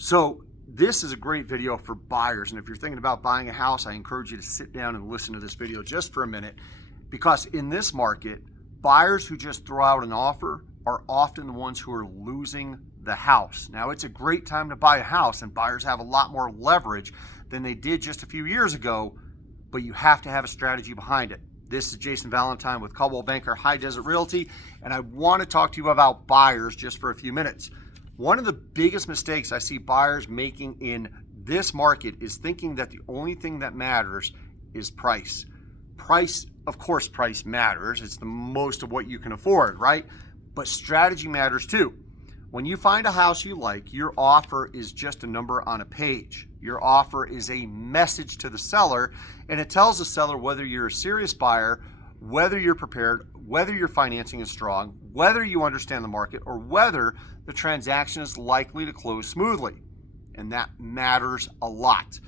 So this is a great video for buyers. And if you're thinking about buying a house, I encourage you to sit down and listen to this video just for a minute, because in this market, buyers who just throw out an offer are often the ones who are losing the house. Now, it's a great time to buy a house, and buyers have a lot more leverage than they did just a few years ago, but you have to have a strategy behind it. This is Jason Valentine with Coldwell Banker High Desert Realty, and I want to talk to you about buyers just for a few minutes. One of the biggest mistakes I see buyers making in this market is thinking that the only thing that matters is price. Price, of course, price matters. It's the most of what you can afford, right? But strategy matters too. When you find a house you like, your offer is just a number on a page. Your offer is a message to the seller, and it tells the seller whether you're a serious buyer, whether you're prepared, whether your financing is strong, whether you understand the market, or whether the transaction is likely to close smoothly. And that matters a lot.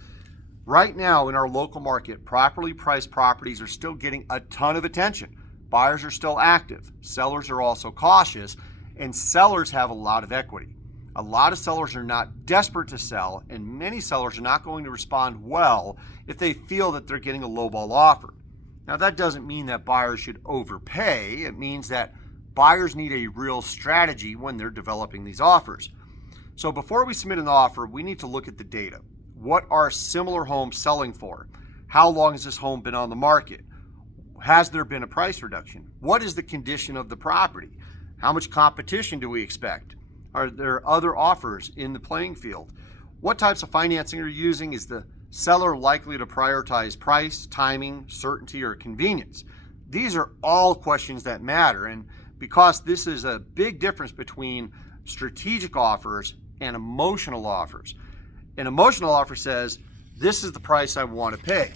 Right now in our local market, properly priced properties are still getting a ton of attention. Buyers are still active. Sellers are also cautious, and sellers have a lot of equity. A lot of sellers are not desperate to sell, and many sellers are not going to respond well if they feel that they're getting a lowball offer. Now, that doesn't mean that buyers should overpay. It means that buyers need a real strategy when they're developing these offers. So before we submit an offer, we need to look at the data. What are similar homes selling for? How long has this home been on the market? Has there been a price reduction? What is the condition of the property? How much competition do we expect? Are there other offers in the playing field? What types of financing are you using? Is the seller likely to prioritize price, timing, certainty, or convenience? These are all questions that matter, and because this is a big difference between strategic offers and emotional offers. An emotional offer says, this is the price I want to pay.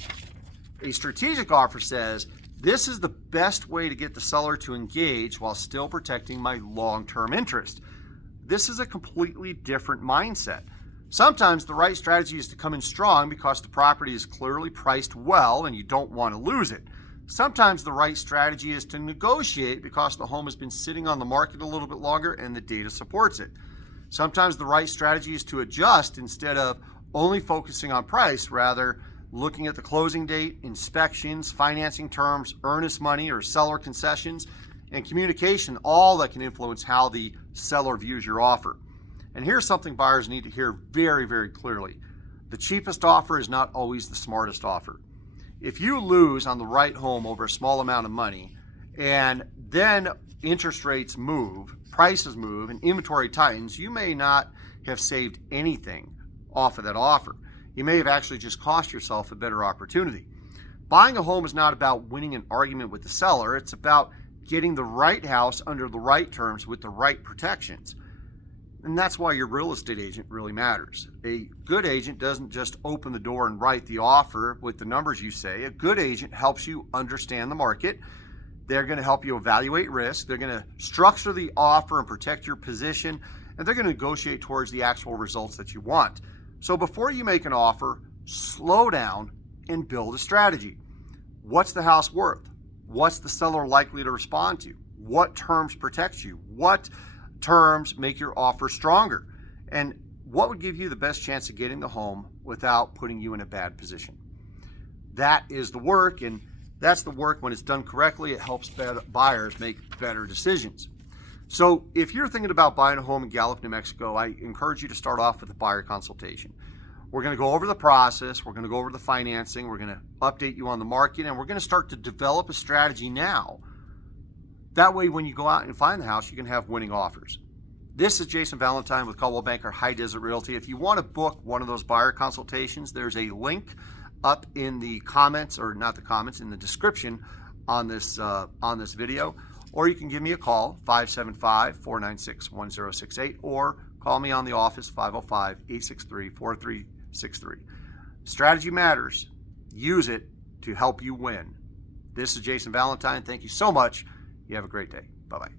A strategic offer says, this is the best way to get the seller to engage while still protecting my long-term interest. This is a completely different mindset. Sometimes the right strategy is to come in strong because the property is clearly priced well and you don't want to lose it. Sometimes the right strategy is to negotiate because the home has been sitting on the market a little bit longer and the data supports it. Sometimes the right strategy is to adjust instead of only focusing on price, rather looking at the closing date, inspections, financing terms, earnest money or seller concessions, and communication, all that can influence how the seller views your offer. And here's something buyers need to hear very, very clearly. The cheapest offer is not always the smartest offer. If you lose on the right home over a small amount of money, and then interest rates move, prices move, and inventory tightens, you may not have saved anything off of that offer. You may have actually just cost yourself a better opportunity. Buying a home is not about winning an argument with the seller. It's about getting the right house under the right terms with the right protections. And that's why your real estate agent really matters. A good agent doesn't just open the door and write the offer with the numbers you say. A good agent helps you understand the market. They're going to help you evaluate risk. They're going to structure the offer and protect your position. And they're going to negotiate towards the actual results that you want. So before you make an offer, slow down and build a strategy. What's the house worth? What's the seller likely to respond to? What terms protect you? What terms make your offer stronger? And what would give you the best chance of getting the home without putting you in a bad position? That is the work, and that's the work when it's done correctly. It helps buyers make better decisions. So if you're thinking about buying a home in Gallup, New Mexico, I encourage you to start off with a buyer consultation. We're going to go over the process. We're going to go over the financing. We're going to update you on the market, and we're going to start to develop a strategy now. That way, when you go out and find the house, you can have winning offers. This is Jason Valentine with Coldwell Banker High Desert Realty. If you want to book one of those buyer consultations, there's a link up in the comments, or not the comments, in the description on this video. Or you can give me a call, 575-496-1068, or call me on the office, 505-863-4363. Strategy matters. Use it to help you win. This is Jason Valentine. Thank you so much. You have a great day. Bye-bye.